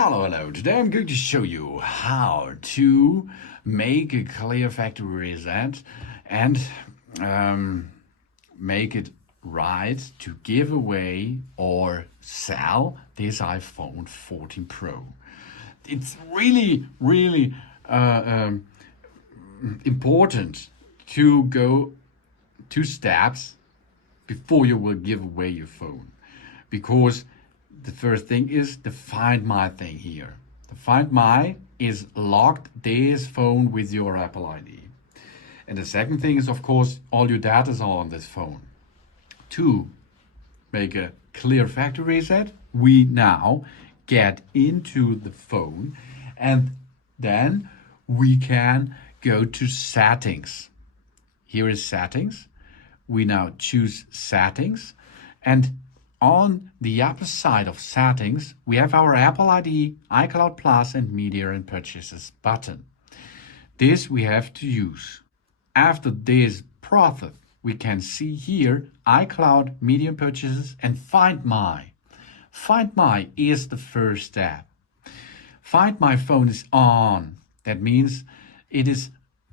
Hello. Today I'm going to show you how to make a clear factory reset and make it right to give away or sell this iPhone 14 Pro. It's really important to go 2 steps before you will give away your phone, because the first thing is the Find My thing here. The Find My is locked this phone with your Apple ID. And the second thing is, of course, all your data are on this phone. To make a clear factory reset, we now get into the phone and then we can go to settings. Here is settings. We now choose settings, and on the upper side of settings, we have our Apple ID, iCloud Plus, and Media and Purchases button. This we have to use. After this process, we can see here iCloud, Media and Purchases, and Find My. Find My is the first step. Find My phone is on. That means it is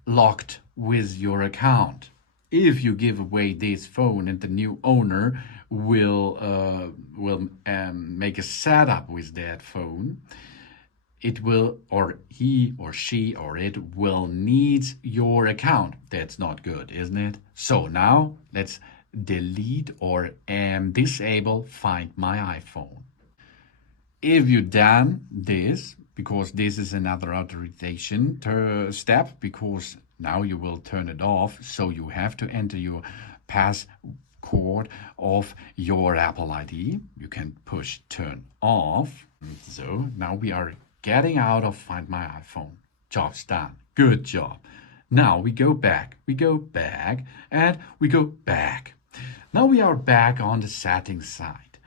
locked with your account. If you give away this phone and the new owner will make a setup with that phone, it will, or he or she or it will need your account. That's not good, isn't it? So now let's delete or disable Find My iPhone. If you've done this, because this is another authorization step, because now you will turn it off, so you have to enter your passcode of your Apple ID. You can push turn off. So now we are getting out of Find My iPhone. Job's done. Good job. Now we go back, and we go back. Now we are back on the settings side.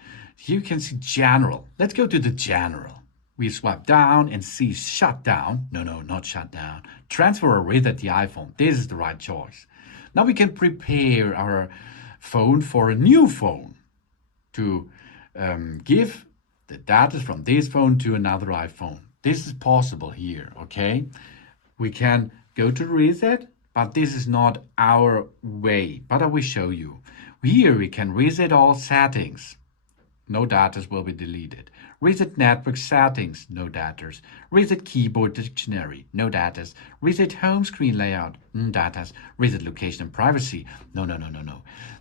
You can see general. Let's go to the general. We swipe down and see shutdown. No, not shutdown. Transfer or reset the iPhone. This is the right choice. Now we can prepare our phone for a new phone to give the data from this phone to another iPhone. This is possible here, okay? We can go to reset, but this is not our way. But I will show you. Here we can reset all settings. No data will be deleted. Reset network settings, no data. Reset keyboard dictionary, no data. Reset home screen layout, data. Reset location and privacy, no.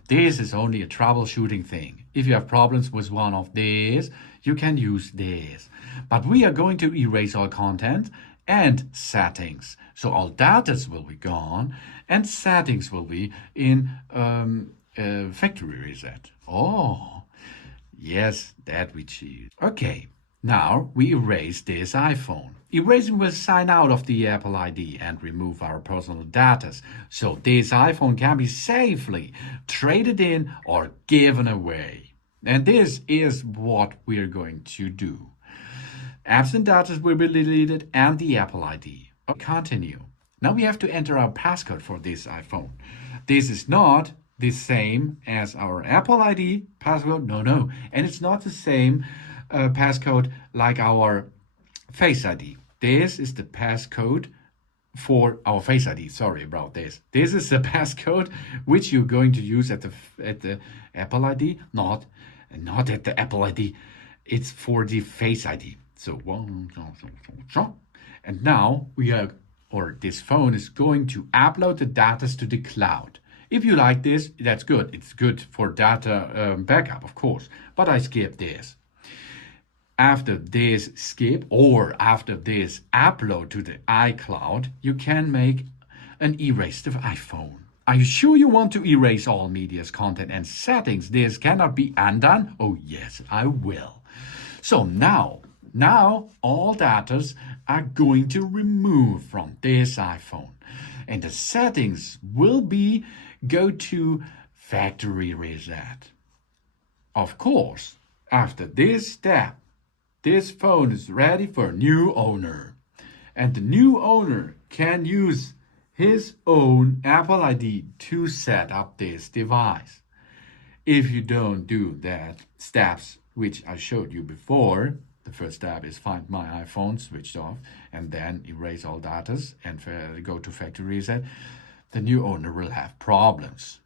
This is only a troubleshooting thing. If you have problems with one of these, you can use this. But we are going to erase all content and settings. So all data will be gone and settings will be in factory reset. Oh. Yes, that we choose. Okay, now we erase this iPhone. Erasing will sign out of the Apple ID and remove our personal data, so this iPhone can be safely traded in or given away. And this is what we're going to do. Apps and data will be deleted and the Apple ID. Continue. Now we have to enter our passcode for this iPhone. This is not the same as our Apple ID passcode, no. And it's not the same passcode like our Face ID. This is the passcode for our Face ID. Sorry about this. This is the passcode which you're going to use at the Apple ID, not at the Apple ID. It's for the Face ID. So and now this phone is going to upload the data to the cloud. If you like this, that's good. It's good for data backup, of course. But I skip this. After this skip or after this upload to the iCloud, you can make an erase of iPhone. Are you sure you want to erase all media's content and settings? This cannot be undone? Oh yes, I will. So now all data are going to remove from this iPhone. And the settings will be go to factory reset. Of course, after this step, this phone is ready for a new owner. And the new owner can use his own Apple ID to set up this device. If you don't do that steps which I showed you before, the first step is find my iPhone switched off and then erase all data and go to factory reset, the new owner will have problems.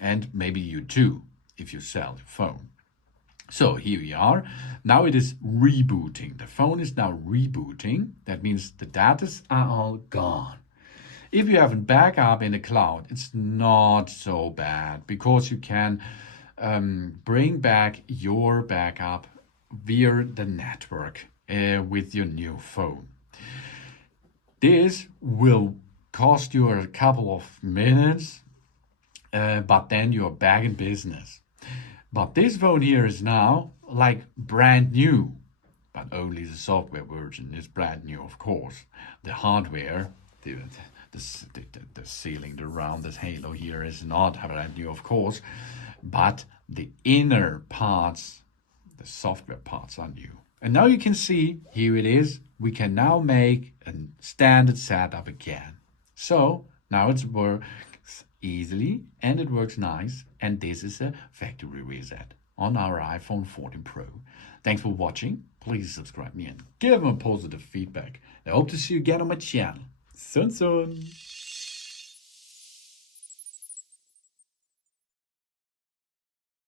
And maybe you too, if you sell your phone. So here we are. Now it is rebooting. The phone is now rebooting. That means the data are all gone. If you have a backup in the cloud, it's not so bad because you can bring back your backup via the network with your new phone. This will cost you a couple of minutes, but then you're back in business. But this phone here is now like brand new, but only the software version is brand new, of course. The hardware, the ceiling, the round, this halo here is not brand new, of course, but the inner parts, the software parts are new. And now you can see, here it is, we can now make a standard setup again. So now it works easily and it works nice, and this is a factory reset on our iPhone 14 Pro. Thanks for watching. Please subscribe me and give me positive feedback. I hope to see you again on my channel. Soon.